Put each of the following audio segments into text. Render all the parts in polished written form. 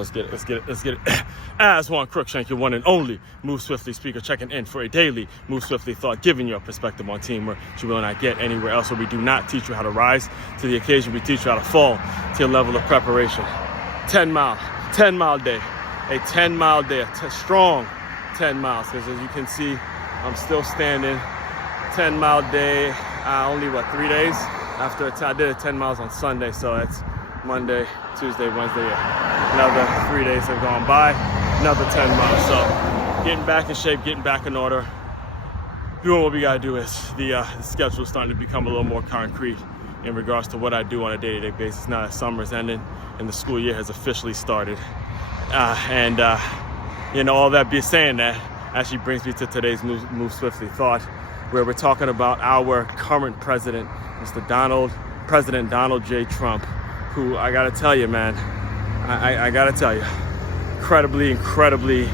Let's get it. As Juan Crookshank, your one and only Move Swiftly speaker, checking in for a daily Move Swiftly thought, giving you a perspective on teamwork you will not get anywhere else. Where we do not teach you how to rise to the occasion, we teach you how to fall to your level of preparation. 10 mile day, a 10-mile day, a strong 10 miles. Because as you can see, I'm still standing. 10-mile day, only 3 days after I did 10 miles on Sunday, so that's Monday, Tuesday, Wednesday. Another 3 days have gone by, another 10 miles. So getting back in shape, getting back in order, doing what we gotta do. Is the schedule is starting to become a little more concrete in regards to what I do on a day-to-day basis now that summer's ending and the school year has officially started. All that be saying that actually brings me to today's Move Swiftly thought, where we're talking about our current president, President Donald J. Trump, who I gotta tell you, man, I gotta tell you, incredibly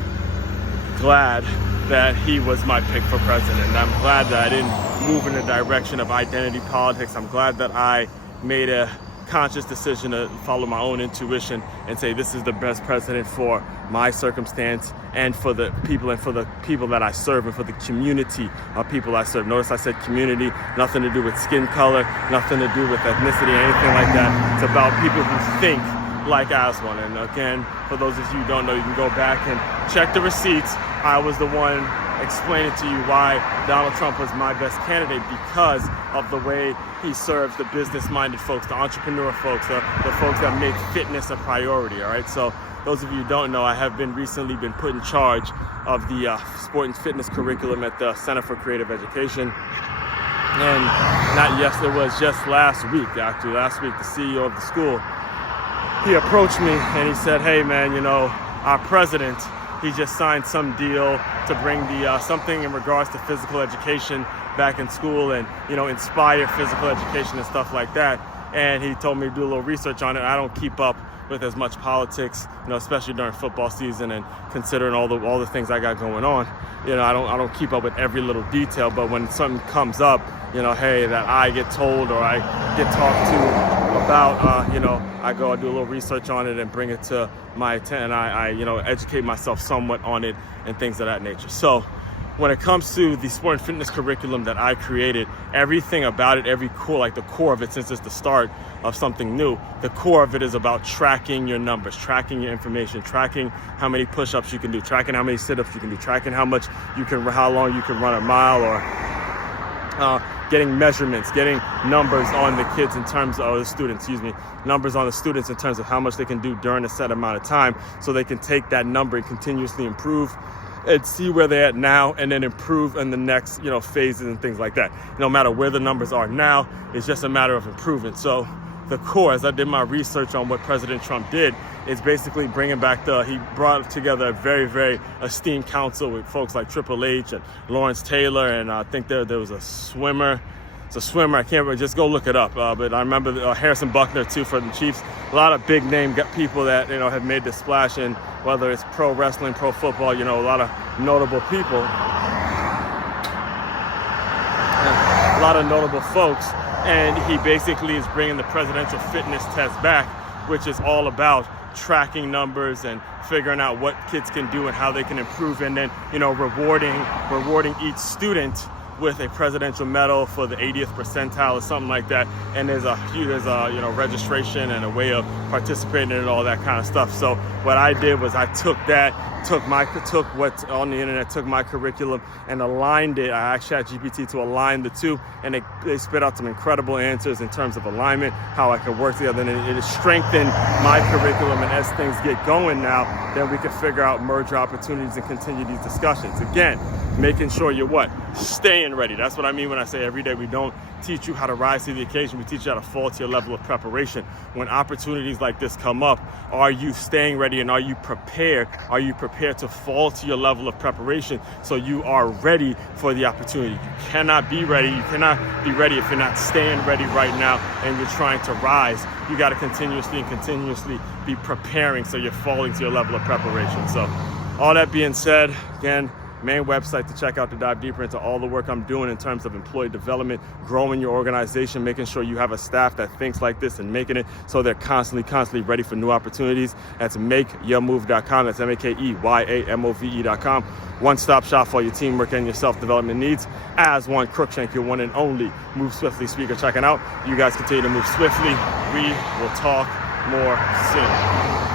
glad that he was my pick for president. I'm glad that I didn't move in the direction of identity politics. I'm glad that I made a conscious decision to follow my own intuition and say this is the best president for my circumstance and for the people that I serve and for the community of people I serve. Notice I said community, nothing to do with skin color, nothing to do with ethnicity, anything like that. It's about people who think like Aswan. And again, for those of you who don't know, you can go back and check the receipts. I was the one explaining to you why Donald Trump was my best candidate, because of the way he serves the business-minded folks, the entrepreneur folks, the folks that make fitness a priority, all right? So those of you who don't know, I have recently been put in charge of the sport and fitness curriculum at the Center for Creative Education. And it was just last week, the CEO of the school, he approached me and he said, hey man, our president, he just signed some deal to bring the something in regards to physical education back in school and, inspire physical education and stuff like that. And he told me to do a little research on it. I don't keep up with as much politics, especially during football season and considering all the things I got going on. I don't keep up with every little detail, but when something comes up, hey, that I get told or I get talked to about, I go and do a little research on it and bring it to my attention. I educate myself somewhat on it and things of that nature. So when it comes to the sport and fitness curriculum that I created, everything about it, the core of it, since it's the start of something new, the core of it is about tracking your numbers, tracking your information, tracking how many push-ups you can do, tracking how many sit-ups you can do, tracking how long you can run a mile, or getting measurements, getting numbers on the kids in terms of the students, numbers on the students in terms of how much they can do during a set amount of time, so they can take that number and continuously improve and see where they're at now and then improve in the next, phases and things like that. No matter where the numbers are now, it's just a matter of improvement. So the core, as I did my research on what President Trump did, is basically bringing back he brought together a very, very esteemed council with folks like Triple H and Lawrence Taylor, and I think there was a swimmer. It's a swimmer, I can't remember, just go look it up. But I remember Harrison Buckner too for the Chiefs. A lot of big name people that, have made the splash in, whether it's pro wrestling, pro football, a lot of notable people. A lot of notable folks. And he basically is bringing the presidential fitness test back, which is all about tracking numbers and figuring out what kids can do and how they can improve, and then, rewarding each student with a presidential medal for the 80th percentile or something like that. And there's a registration and a way of participating in all that kind of stuff. So what I did was I took what's on the internet, took my curriculum and aligned it. I asked ChatGPT to align the two, and they spit out some incredible answers in terms of alignment, how I could work together, and it has strengthened my curriculum. And as things get going now, then we can figure out merger opportunities and continue these discussions. Again, making sure you're staying ready. That's what I mean when I say every day we don't teach you how to rise to the occasion. We teach you how to fall to your level of preparation. When opportunities like this come up, are you staying ready and are you prepared? Are you prepared to fall to your level of preparation so you are ready for the opportunity? You cannot be ready. You cannot be ready if you're not staying ready right now and you're trying to rise. You got to continuously be preparing so you're falling to your level of preparation. So all that being said, again, main website to check out to dive deeper into all the work I'm doing in terms of employee development, growing your organization, making sure you have a staff that thinks like this and making it so they're constantly ready for new opportunities. That's makeyourmove.com. That's MAKEYAMOVE.com. One-stop shop for your teamwork and your self-development needs. As one Crookshank, your one and only Move Swiftly speaker checking out. You guys continue to move swiftly. We will talk more soon.